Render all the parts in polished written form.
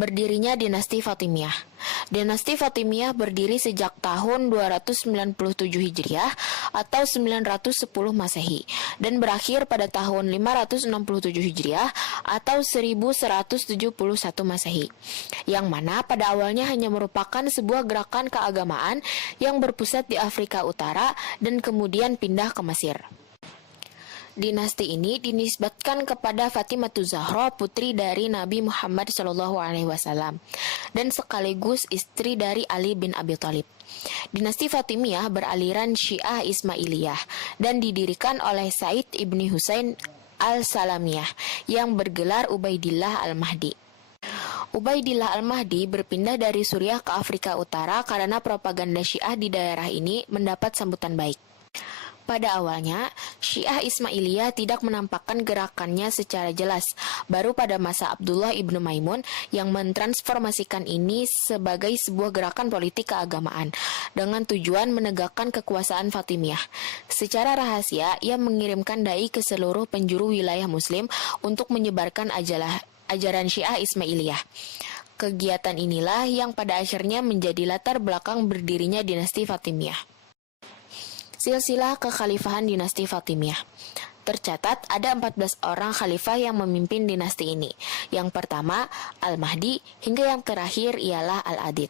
Berdirinya dinasti Fatimiyah. Dinasti Fatimiyah berdiri sejak tahun 297 Hijriah atau 910 Masehi dan berakhir pada tahun 567 Hijriah atau 1171 Masehi. Yang mana pada awalnya hanya merupakan sebuah gerakan keagamaan yang berpusat di Afrika Utara dan kemudian pindah ke Mesir. Dinasti ini dinisbatkan kepada Fatimah Zahra, putri dari Nabi Muhammad SAW, dan sekaligus istri dari Ali bin Abi Thalib. Dinasti Fatimiyah beraliran Syiah Ismailiyah dan didirikan oleh Said ibni Husain al-Salamiyah yang bergelar Ubaidillah al-Mahdi. Ubaidillah al-Mahdi berpindah dari Suriah ke Afrika Utara karena propaganda Syiah di daerah ini mendapat sambutan baik. Pada awalnya, Syiah Ismailiyah tidak menampakkan gerakannya secara jelas. Baru pada masa Abdullah ibnu Maimun yang mentransformasikan ini sebagai sebuah gerakan politik keagamaan dengan tujuan menegakkan kekuasaan Fatimiyah. Secara rahasia, ia mengirimkan dai ke seluruh penjuru wilayah Muslim untuk menyebarkan ajaran Syiah Ismailiyah. Kegiatan inilah yang pada akhirnya menjadi latar belakang berdirinya dinasti Fatimiyah. Silsilah kekhalifahan dinasti Fatimiyah. Tercatat ada 14 orang khalifah yang memimpin dinasti ini. Yang pertama, Al-Mahdi, hingga yang terakhir ialah Al-Adid.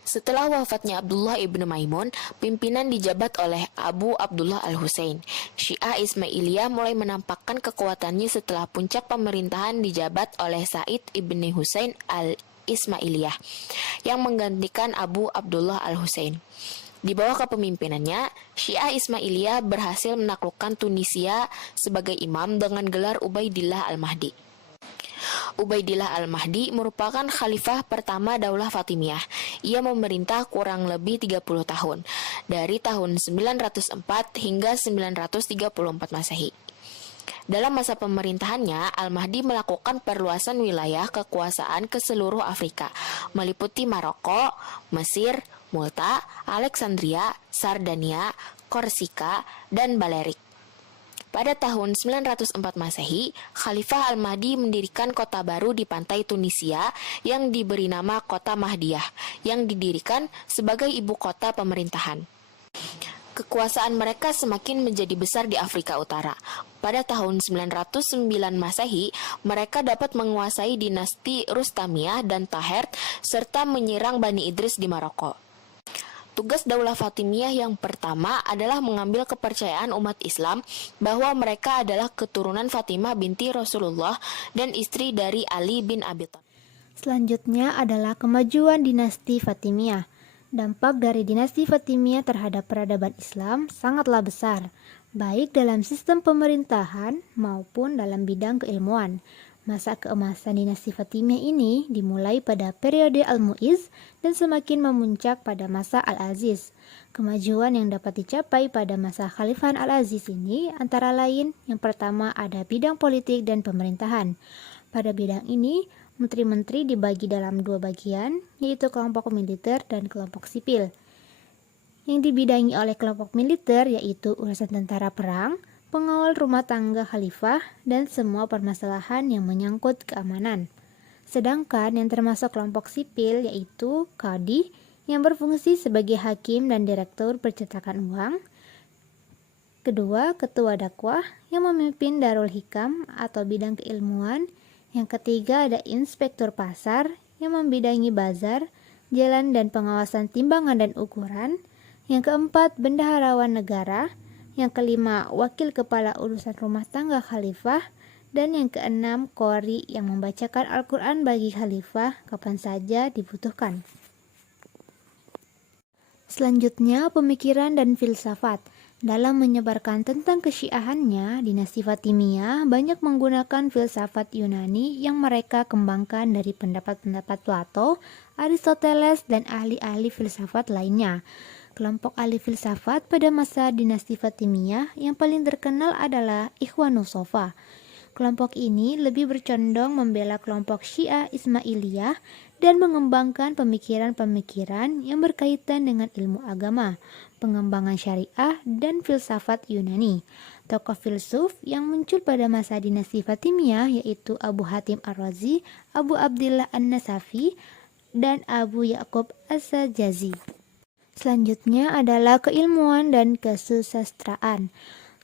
Setelah wafatnya Abdullah ibnu Maimun, pimpinan dijabat oleh Abu Abdullah al-Husain. Syiah Ismailiyah mulai menampakkan kekuatannya setelah puncak pemerintahan dijabat oleh Said ibni Husain al-Ismailiyah, yang menggantikan Abu Abdullah al-Husain. Di bawah kepemimpinannya, Syiah Ismailiyah berhasil menaklukkan Tunisia sebagai imam dengan gelar Ubaidillah al-Mahdi. Ubaidillah al-Mahdi merupakan khalifah pertama Daulah Fatimiyah. Ia memerintah kurang lebih 30 tahun, dari tahun 904 hingga 934 Masehi. Dalam masa pemerintahannya, Al-Mahdi melakukan perluasan wilayah kekuasaan ke seluruh Afrika, meliputi Maroko, Mesir, Malta, Alexandria, Sardania, Korsika, dan Balerik. Pada tahun 904 Masehi, Khalifah Al-Mahdi mendirikan kota baru di pantai Tunisia yang diberi nama Kota Mahdiyah, yang didirikan sebagai ibu kota pemerintahan. Kekuasaan mereka semakin menjadi besar di Afrika Utara. Pada tahun 909 Masehi, mereka dapat menguasai dinasti Rustamiyah dan Taher serta menyerang Bani Idris di Maroko. Tugas Daulah Fatimiyah yang pertama adalah mengambil kepercayaan umat Islam bahwa mereka adalah keturunan Fatimah binti Rasulullah dan istri dari Ali bin Abi Thalib. Selanjutnya adalah kemajuan dinasti Fatimiyah. Dampak dari dinasti Fatimiyah terhadap peradaban Islam sangatlah besar, baik dalam sistem pemerintahan maupun dalam bidang keilmuan. Masa keemasan dinasti Fatimiyah ini dimulai pada periode Al-Mu'izz dan semakin memuncak pada masa Al-Aziz. Kemajuan yang dapat dicapai pada masa Khalifahan Al-Aziz ini antara lain yang pertama ada bidang politik dan pemerintahan. Pada bidang ini, menteri-menteri dibagi dalam dua bagian, yaitu kelompok militer dan kelompok sipil. Yang dibidangi oleh kelompok militer yaitu urusan tentara perang, pengawal rumah tangga khalifah, dan semua permasalahan yang menyangkut keamanan. Sedangkan yang termasuk kelompok sipil yaitu Qadi yang berfungsi sebagai hakim dan direktur percetakan uang. Kedua, ketua dakwah yang memimpin Darul Hikam atau bidang keilmuan. Yang ketiga ada inspektur pasar yang membidangi bazar, jalan dan pengawasan timbangan dan ukuran. Yang keempat, bendaharawan negara. Yang kelima, wakil kepala urusan rumah tangga khalifah. Dan yang keenam, qori yang membacakan Al-Quran bagi khalifah kapan saja dibutuhkan. Selanjutnya, pemikiran dan filsafat. Dalam menyebarkan tentang kesyiahannya, dinasti Fatimiyah banyak menggunakan filsafat Yunani yang mereka kembangkan dari pendapat-pendapat Plato, Aristoteles, dan ahli-ahli filsafat lainnya. Kelompok ahli filsafat pada masa dinasti Fatimiyah yang paling terkenal adalah Ikhwanus Sofa. Kelompok ini lebih bercondong membela kelompok Syiah Ismailiyah dan mengembangkan pemikiran-pemikiran yang berkaitan dengan ilmu agama, pengembangan syariah, dan filsafat Yunani. Tokoh filsuf yang muncul pada masa dinasti Fatimiyah yaitu Abu Hatim Ar-Razi, Abu Abdillah An-Nasafi, dan Abu Ya'qub As-Sajazi. Selanjutnya adalah keilmuan dan kesusastraan.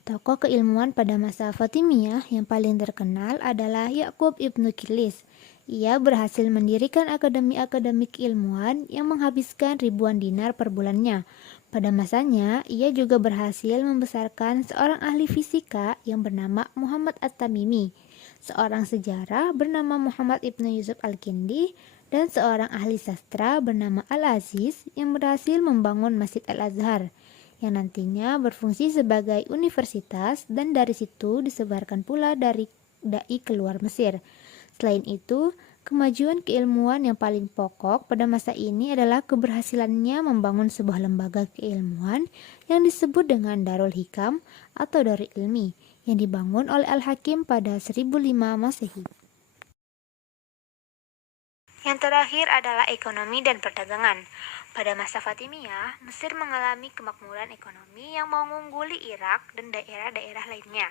Tokoh keilmuan pada masa Fatimiyah yang paling terkenal adalah Ya'qub Ibnu Kilis. Ia berhasil mendirikan akademi-akademi keilmuan yang menghabiskan ribuan dinar per bulannya. Pada masanya, ia juga berhasil membesarkan seorang ahli fisika yang bernama Muhammad At-Tamimi, seorang sejarah bernama Muhammad Ibnu Yusuf Al-Kindi, dan seorang ahli sastra bernama Al-Aziz yang berhasil membangun Masjid Al-Azhar yang nantinya berfungsi sebagai universitas dan dari situ disebarkan pula dari dai keluar Mesir. Selain itu, kemajuan keilmuan yang paling pokok pada masa ini adalah keberhasilannya membangun sebuah lembaga keilmuan yang disebut dengan Darul Hikam atau Darul Ilmi yang dibangun oleh Al-Hakim pada 1005 Masehi. Yang terakhir adalah ekonomi dan perdagangan. Pada masa Fatimiyah, Mesir mengalami kemakmuran ekonomi yang mengungguli Irak dan daerah-daerah lainnya.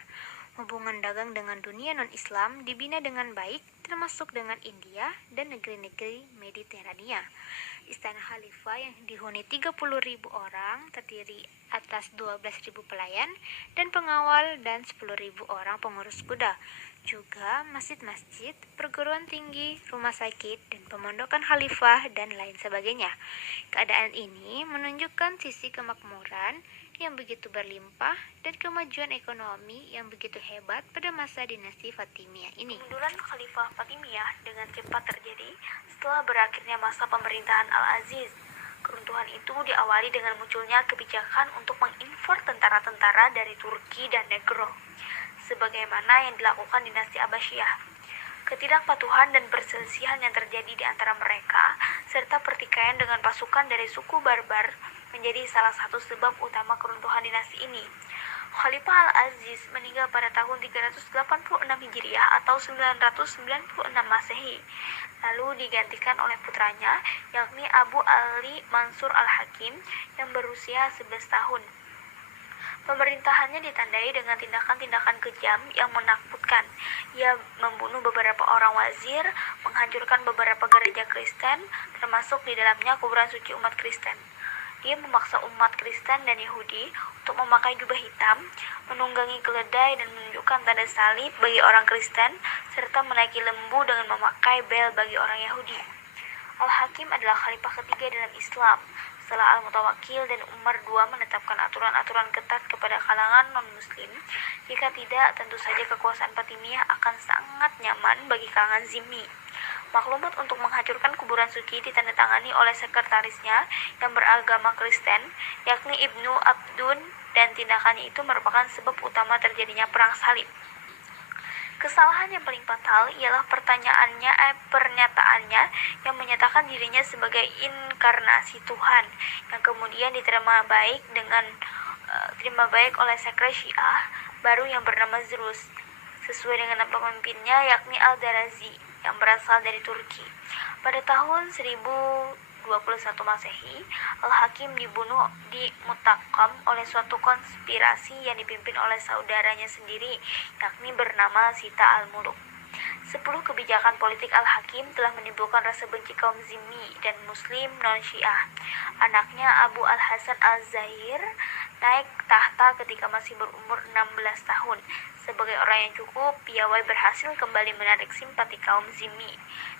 Hubungan dagang dengan dunia non-Islam dibina dengan baik, termasuk dengan India dan negeri-negeri Mediterania. Istana Khalifah yang dihuni 30.000 orang terdiri atas 12.000 pelayan dan pengawal dan 10.000 orang pengurus kuda. Juga masjid-masjid, perguruan tinggi, rumah sakit, dan pemondokan khalifah dan lain sebagainya. Keadaan ini menunjukkan sisi kemakmuran yang begitu berlimpah dan kemajuan ekonomi yang begitu hebat pada masa dinasti Fatimiyah ini. Kemunduran Khalifah Fatimiyah dengan cepat terjadi setelah berakhirnya masa pemerintahan Al-Aziz. Keruntuhan itu diawali dengan munculnya kebijakan untuk mengimpor tentara-tentara dari Turki dan Negro, sebagaimana yang dilakukan dinasti Abbasiyah. Ketidakpatuhan dan perselisihan yang terjadi di antara mereka, serta pertikaian dengan pasukan dari suku Barbar, menjadi salah satu sebab utama keruntuhan dinasti ini. Khalifah Al-Aziz meninggal pada tahun 386 Hijriah atau 996 Masehi, lalu digantikan oleh putranya, yakni Abu Ali Mansur Al-Hakim yang berusia 11 tahun. Pemerintahannya ditandai dengan tindakan-tindakan kejam yang menakutkan. Ia membunuh beberapa orang wazir, menghancurkan beberapa gereja Kristen, termasuk di dalamnya kuburan suci umat Kristen. Dia memaksa umat Kristen dan Yahudi untuk memakai jubah hitam, menunggangi keledai dan menunjukkan tanda salib bagi orang Kristen, serta menaiki lembu dengan memakai bel bagi orang Yahudi. Al-Hakim adalah khalifah ketiga dalam Islam, setelah Al-Mutawakkil dan Umar II menetapkan aturan-aturan ketat kepada kalangan non-muslim. Jika tidak, tentu saja kekuasaan Fatimiyah akan sangat nyaman bagi kalangan Zimmi. Maklumat untuk menghancurkan kuburan suci ditandatangani oleh sekretarisnya yang beragama Kristen, yakni Ibnu Abdun, dan tindakannya itu merupakan sebab utama terjadinya perang salib. Kesalahan yang paling fatal ialah pernyataannya yang menyatakan dirinya sebagai inkarnasi Tuhan, yang kemudian diterima baik oleh sekte Syiah baru yang bernama Zrus, sesuai dengan pemimpinnya yakni Al-Darazi yang berasal dari Turki. Pada tahun 1021 Masehi, Al-Hakim dibunuh di Mutakam oleh suatu konspirasi yang dipimpin oleh saudaranya sendiri, yakni bernama Sita Al-Muluk. 10 kebijakan politik Al-Hakim telah menimbulkan rasa benci kaum Zimmi dan Muslim non-Syiah. Anaknya Abu Al-Hasan Al-Zahir naik tahta ketika masih berumur 16 tahun. Sebagai orang yang cukup piawai berhasil kembali menarik simpati kaum Zimmi.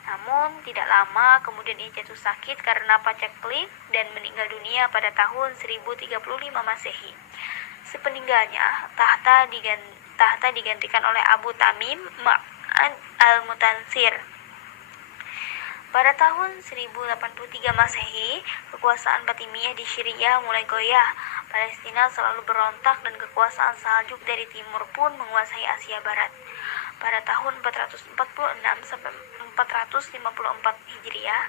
Namun tidak lama kemudian ia jatuh sakit karena paceklik dan meninggal dunia pada tahun 1035 Masehi. Sepeninggalnya, tahta digantikan oleh Abu Tamim Ma'ad Al-Mutansir. Pada tahun 1083 Masehi, kekuasaan Fatimiyah di Syria mulai goyah. Palestina selalu berontak dan kekuasaan Saljuk dari timur pun menguasai Asia Barat. Pada tahun 446 sampai 454 Hijriah,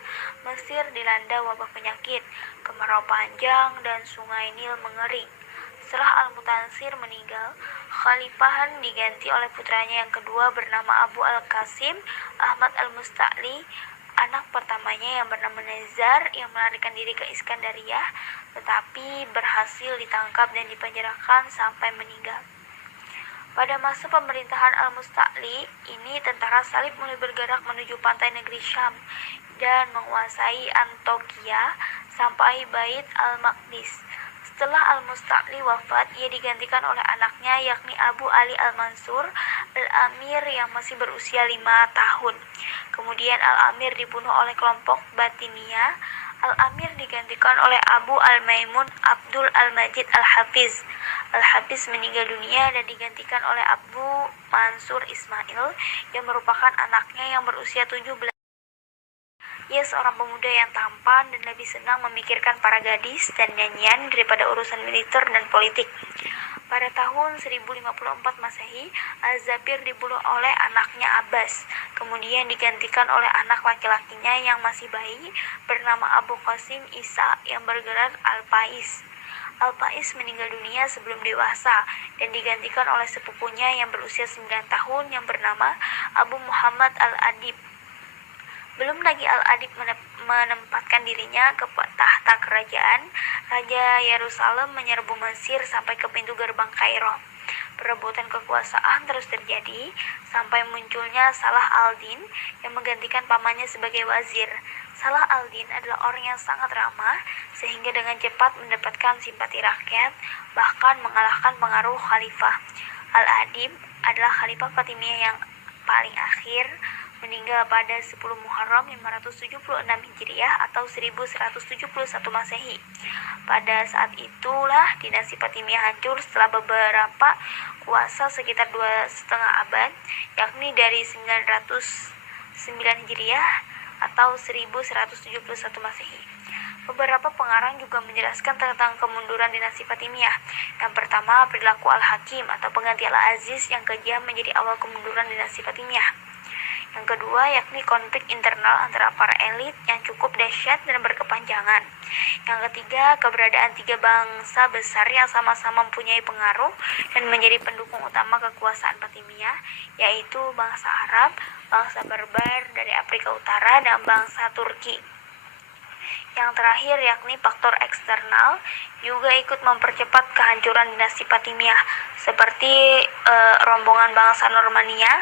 Mesir dilanda wabah penyakit, kemarau panjang, dan sungai Nil mengering. Setelah Al-Mutansir meninggal, khalifahan diganti oleh putranya yang kedua bernama Abu Al-Qasim Ahmad Al-Musta'li anak pertamanya yang bernama Nezar yang melarikan diri ke Iskandaria, tetapi berhasil ditangkap dan dipenjarakan sampai meninggal. Pada masa pemerintahan Al-Musta'li ini, tentara salib mulai bergerak menuju pantai negeri Syam dan menguasai Antokia sampai Bait Al-Maqdis. Setelah Al-Musta'li wafat, ia digantikan oleh anaknya yakni Abu Ali Al-Mansur Al-Amir yang masih berusia 5 tahun. Kemudian Al-Amir dibunuh oleh kelompok Batiniyah. Al-Amir digantikan oleh Abu Al-Maimun Abdul Al-Majid Al-Hafiz. Al-Hafiz meninggal dunia dan digantikan oleh Abu Mansur Ismail yang merupakan anaknya yang berusia 17. Ia seorang pemuda yang tampan dan lebih senang memikirkan para gadis dan nyanyian daripada urusan militer dan politik. Pada tahun 1054 Masehi, Al-Zabir dibunuh oleh anaknya Abbas. Kemudian digantikan oleh anak laki-lakinya yang masih bayi bernama Abu Qasim Isa yang bergelar Al-Pais. Al-Pais meninggal dunia sebelum dewasa dan digantikan oleh sepupunya yang berusia 9 tahun yang bernama Abu Muhammad Al-Adib. Belum lagi Al-Adib menempatkan dirinya ke tahta kerajaan, Raja Yerusalem menyerbu Mesir sampai ke pintu gerbang Kairo. Perebutan kekuasaan terus terjadi sampai munculnya Salah al-Din yang menggantikan pamannya sebagai wazir. Salah al-Din adalah orang yang sangat ramah sehingga dengan cepat mendapatkan simpati rakyat, bahkan mengalahkan pengaruh khalifah. Al-Adib adalah khalifah Fatimiyah yang paling akhir, meninggal pada 10 Muharram 576 Hijriah atau 1171 Masehi. Pada saat itulah dinasti Fatimiyah hancur setelah beberapa kuasa sekitar 2,5 abad, yakni dari 909 Hijriah atau 1171 Masehi. Beberapa pengarang juga menjelaskan tentang kemunduran dinasti Fatimiyah. Yang pertama, perilaku Al-Hakim atau pengganti Al-Aziz yang kejam menjadi awal kemunduran dinasti Fatimiyah. Yang kedua, yakni konflik internal antara para elit yang cukup dahsyat dan berkepanjangan. Yang ketiga, keberadaan 3 bangsa besar yang sama-sama mempunyai pengaruh dan menjadi pendukung utama kekuasaan Fatimiyah, yaitu bangsa Arab, bangsa Berber dari Afrika Utara, dan bangsa Turki. Yang terakhir yakni faktor eksternal juga ikut mempercepat kehancuran dinasti Fatimiyah seperti rombongan bangsa Normania,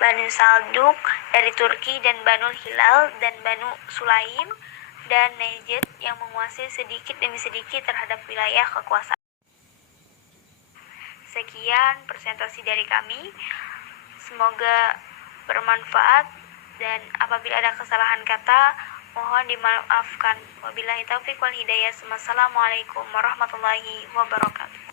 Banu Salduk dari Turki dan Banu Hilal dan Banu Sulaim dan Najd yang menguasai sedikit demi sedikit terhadap wilayah kekuasaan. Sekian presentasi dari kami. Semoga bermanfaat dan apabila ada kesalahan kata mohon dimaafkan. Wabillahi taufiq wal hidayah. Wassalamualaikum warahmatullahi wabarakatuh.